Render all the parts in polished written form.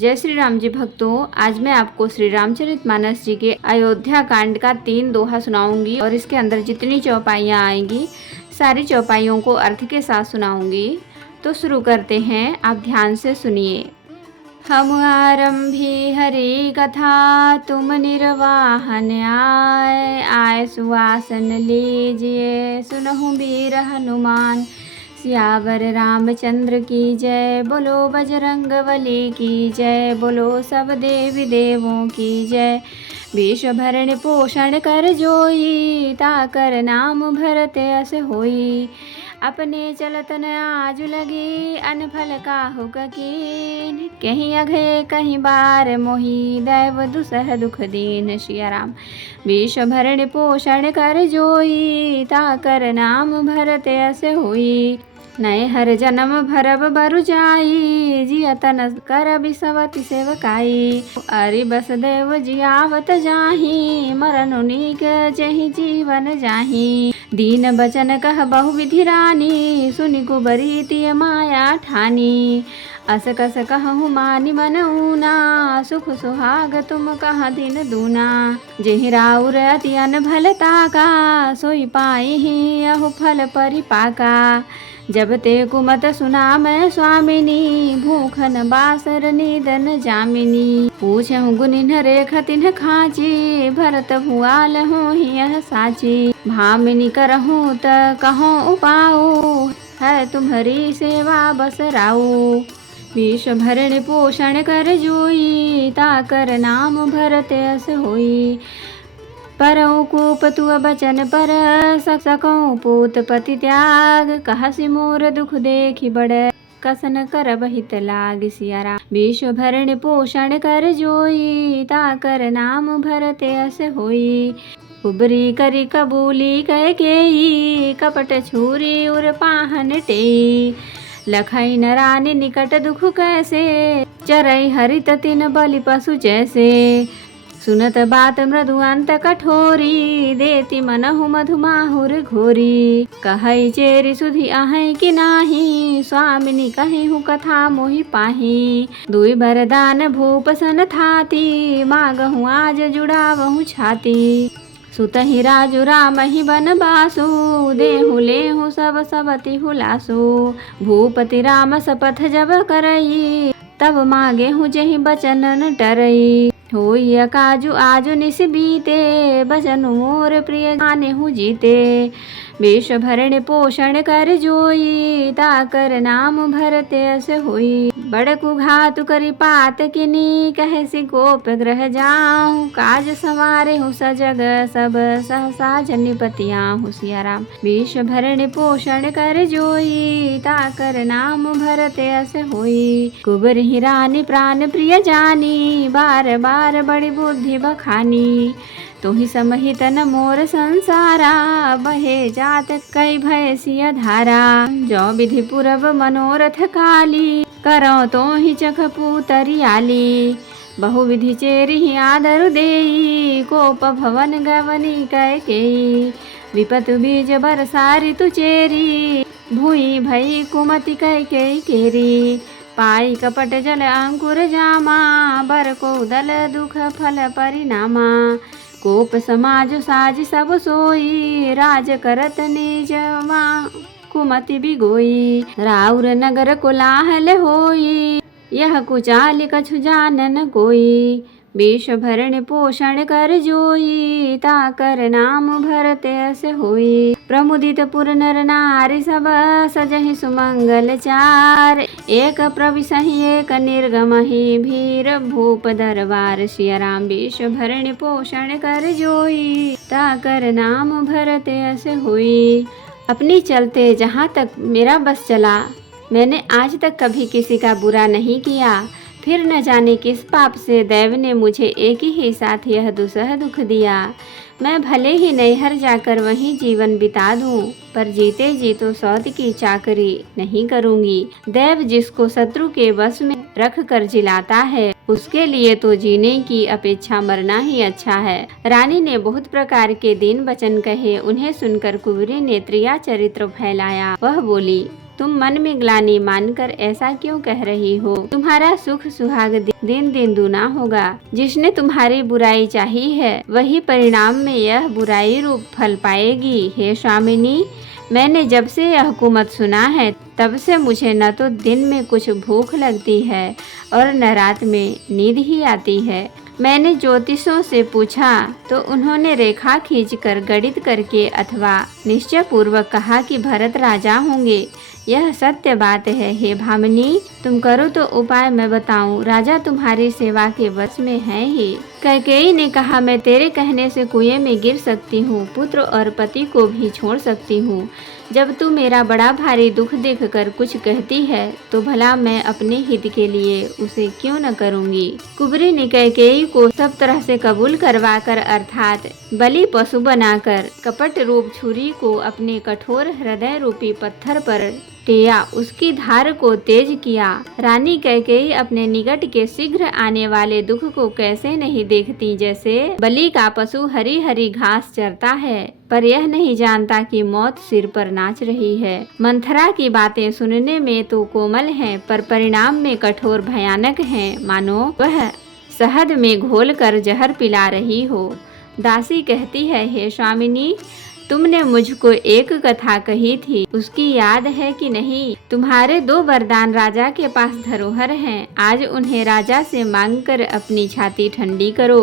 जय श्री राम जी भक्तों, आज मैं आपको श्री रामचरितमानस जी के अयोध्या कांड का 3 दोहा सुनाऊंगी और इसके अंदर जितनी चौपाइयाँ आएंगी सारी चौपाइयों को अर्थ के साथ सुनाऊंगी। तो शुरू करते हैं, आप ध्यान से सुनिए। हम आरंभी हरि कथा, तुम निर्वाहन आए सुवासन लीजिए, सुनहु वीर हनुमान। सियावर रामचंद्र की जय, बोलो बजरंग बली की जय, बोलो सब देवी देवों की जय। विश्व भरण पोषण कर जोई, ताकर नाम भरत अस होई। अपने चलतन आज लगी, अनफल काहु कीन। कहीं अघे कहीं बार मोही, दैव दुसह दुख दीन। सिया राम। विश्व भरण पोषण कर जोई, ताकर नाम भरत अस होई। नए हर जन्म भरब बरु जाई, जियतन कर बिसवति सेवकाई। अरि बसदेव जियावत जाही, मरनु नीक जहि जीवन जाही। दीन बचन कह बहु विधि रानी, सुनि कुबरी तिय माया ठानी। अस कस कहूँ मानि मन ऊना, सुख सुहाग तुम कहाँ दिन दूना। जेहि राउर अति अनभलता का, सोई पाई ही अहु फल परिपाका। जब ते कुमत सुना मैं स्वामिनी, भूखन बासर निदन जामिनी। पूछहु गुनिन रेख तिन्ह खाची, भरत भुआल हूँ यह साची। भामिनी करहूँ त कहूँ उपाऊ, है तुम्हारी सेवा बस राऊ। विश्व भरण पोषण कर जोई, ताकर नाम भरत अस होई। परऊ कूप तुअ बचन पर, सकऊँ पूत पति त्याग। कहसि मोर दुख देखि बड़, कसन करब हित लाग। सिया राम। विश्व भरण पोषण कर जोई, ताकर नाम भरत अस होई। उबरी करी कबूली कैकेयी, कपट छुरी उर पाहन टेई। लखई न रानी निकट दुख कैसे, चरई हरित तिन बलि पशु जैसे। सुनत बात मृदु अंत कठोरी, देती मनहु मधु माहुर घोरी। कहई चेरी सुधि आहै कि नाही, स्वामिनी कहिहु कथा मोहि पाही। दुई बरदान भूप सन थाती, मागहु आज जुड़ावहु छाती। सुतहि राजु रामहि बनबासु, देहु लेहु सब सबति हुलासु। भूपति राम सपथ जब करई, तब मागे हूँ जहि बचन न डरई। होई काजु आजु निस बीते, बचनु मोर प्रिय जाने हूँ जीते। विश्व भरण पोषण कर जोई, ताकर नाम भरत अस होई। बड़कु घातु करी पात किनी, कहसी गोप ग्रह जाऊँ। काज संवारे हूँ सजग सब, सहसा जनिपतियाँ। सिया राम। विश्व भरण पोषण कर जोई, ताकर नाम भरत अस होई। कुबर ही रानी प्राण प्रिय जानी, बार बार बड़ी बुद्धि बखानी। तुहि समहित न मोर संसारा, बहे जात कई भय सिय धारा। जो विधि पुरब मनोरथ काली, करो तो ही चख पूतरियाली। बहु विधि चेरी ही आदर देई, कोप भवन गवनी कैकेयी। विपतु बीज बरसा ऋतु चेरी, भूई भई कुमति कैकेयी केरी। पाई कपट जल अंकुर जामा, बर को दल दुख फल परिणामा। कोप समाज साज सब सोई, राज करत निज कुमति बिगोई। राउर नगर कोलाहल होई, यह कुचाल कछु जानन कोई। विश्व भरण पोषण कर जोई, ताकर नाम भरत अस होई। प्रमुदित पुर नर नारी सब, सजहि सुमंगल चार। एक प्रविशहि एक निर्गमहि, भीर भूप दरबार। सिया राम। विश्व भरण पोषण कर जोई, ताकर नाम भरत अस होई। अपनी चलते जहाँ तक मेरा बस चला, मैंने आज तक कभी किसी का बुरा नहीं किया। फिर न जाने किस पाप से दैव ने मुझे एक ही साथ यह दुसह दुख दिया। मैं भले ही नैहर जाकर वहीं जीवन बिता दूं, पर जीते जी तो सौत की चाकरी नहीं करूंगी। दैव जिसको शत्रु के वश में रख कर जिलाता है, उसके लिए तो जीने की अपेक्षा मरना ही अच्छा है। रानी ने बहुत प्रकार के दीन वचन कहे। उन्हें सुनकर कुबरी ने त्रिया चरित्र फैलाया। वह बोली, तुम मन में ग्लानि मानकर ऐसा क्यों कह रही हो? तुम्हारा सुख सुहाग दिन दिन दूना होगा। जिसने तुम्हारी बुराई चाही है वही परिणाम में यह बुराई रूप फल पाएगी। हे स्वामिनी, मैंने जब से यह हुकूमत सुना है तब से मुझे न तो दिन में कुछ भूख लगती है और न रात में नींद ही आती है। मैंने ज्योतिषों से पूछा तो उन्होंने रेखा खींचकर गणित करके अथवा निश्चय पूर्वक कहा कि भरत राजा होंगे। यह सत्य बात है। हे भामिनी, तुम करो तो उपाय मैं बताऊं। राजा तुम्हारी सेवा के वश में है ही। कैकेयी ने कहा, मैं तेरे कहने से कुएं में गिर सकती हूँ, पुत्र और पति को भी छोड़ सकती हूँ। जब तू मेरा बड़ा भारी दुख देखकर कुछ कहती है तो भला मैं अपने हित के लिए उसे क्यों न करूँगी। कुबरी ने कैकेयी को सब तरह से कबूल करवाकर अर्थात बलि पशु बनाकर कपट रूप छुरी को अपने कठोर हृदय रूपी पत्थर पर टेया, उसकी धार को तेज किया। रानी कैकेयी अपने निकट के शीघ्र आने वाले दुख को कैसे नहीं देखती, जैसे बलि का पशु हरी हरी घास चरता है पर यह नहीं जानता कि मौत सिर पर नाच रही है। मंथरा की बातें सुनने में तो कोमल हैं पर परिणाम में कठोर भयानक हैं, मानो वह शहद में घोल कर जहर पिला रही हो। दासी कहती है, हे स्वामिनी, तुमने मुझको एक कथा कही थी, उसकी याद है कि नहीं? तुम्हारे 2 वरदान राजा के पास धरोहर हैं, आज उन्हें राजा से मांगकर अपनी छाती ठंडी करो।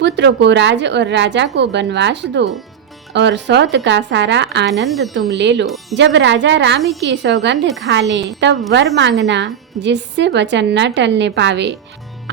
पुत्र को राज और राजा को वनवास दो और सौत का सारा आनंद तुम ले लो। जब राजा राम की सौगंध खा लें तब वर मांगना जिससे वचन न टलने पावे।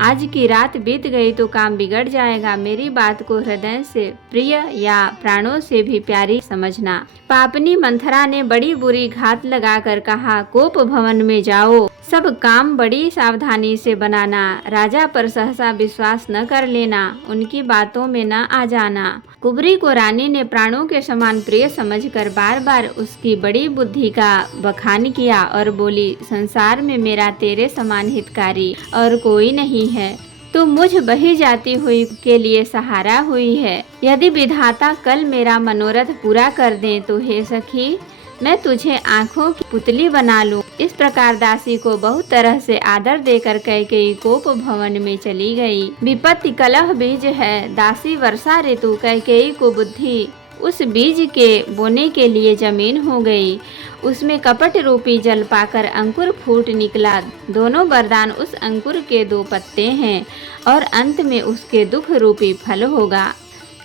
आज की रात बीत गई तो काम बिगड़ जाएगा। मेरी बात को हृदय से प्रिय या प्राणों से भी प्यारी समझना। पापनी मंथरा ने बड़ी बुरी घात लगाकर कहा, कोप भवन में जाओ, सब काम बड़ी सावधानी से बनाना। राजा पर सहसा विश्वास न कर लेना, उनकी बातों में न आ जाना। कुबरी को रानी ने प्राणों के समान प्रिय समझकर बार बार उसकी बड़ी बुद्धि का बखान किया और बोली, संसार में मेरा तेरे समान हितकारी और कोई नहीं है। तो मुझ बही जाती हुई के लिए सहारा हुई है। यदि विधाता कल मेरा मनोरथ पूरा कर दें तो हे सखी, मैं तुझे आँखों की पुतली बना लूं। इस प्रकार दासी को बहुत तरह से आदर देकर कैकेयी कोप भवन में चली गई। विपत्ति कलह बीज है। दासी वर्षा ऋतु कैकेयी को बुद्धि उस बीज के बोने के लिए जमीन हो गई। उसमें कपट रूपी जल पाकर अंकुर फूट निकला। दोनों वरदान उस अंकुर के 2 पत्ते हैं और अंत में उसके दुख रूपी फल होगा।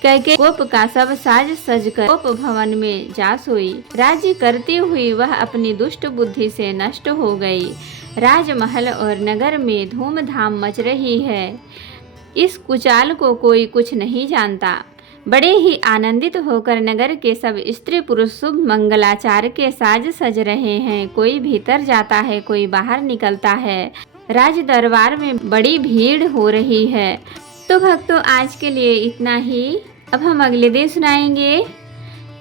कैकेयी कोप का सब साज सजकर कोप भवन में जा सोई। राज्य करती हुई वह अपनी दुष्ट बुद्धि से नष्ट हो गई। राजमहल और नगर में धूमधाम मच रही है। इस कुचाल को कोई कुछ नहीं जानता। बड़े ही आनंदित होकर नगर के सब स्त्री पुरुष शुभ मंगलाचार के साज सज रहे हैं। कोई भीतर जाता है, कोई बाहर निकलता है। राज दरबार में बड़ी भीड़ हो रही है। तो भक्तों, आज के लिए इतना ही। अब हम अगले दिन सुनाएंगे।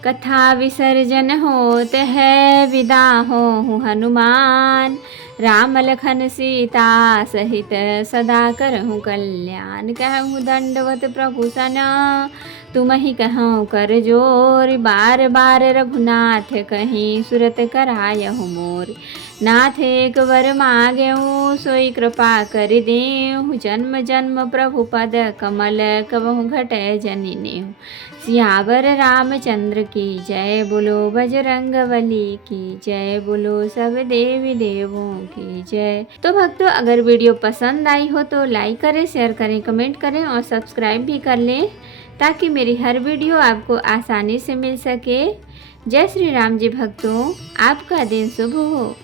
कथा विसर्जन होत है, विदा हो हनुमान। राम लखन सीता सहित सदा करहूँ कल्याण। कहूँ दंडवत प्रभु सना, तुम ही कहूँ कर जोर। बार बार रघुनाथ कहीं, सुरत करायहु मोर। नाथ एक वर मांगेहूँ, सोई कृपा कर देहूँ। जन्म जन्म प्रभु पद कमल, कबहु घटै जनिनेहु। सियावर रामचंद्र की जय, बोलो बजरंगबली की जय, बोलो सब देवी देवों की जय। तो भक्तों, अगर वीडियो पसंद आई हो तो लाइक करें, शेयर करें, कमेंट करें और सब्सक्राइब भी कर लें ताकि मेरी हर वीडियो आपको आसानी से मिल सके। जय श्री राम जी भक्तों, आपका दिन शुभ हो।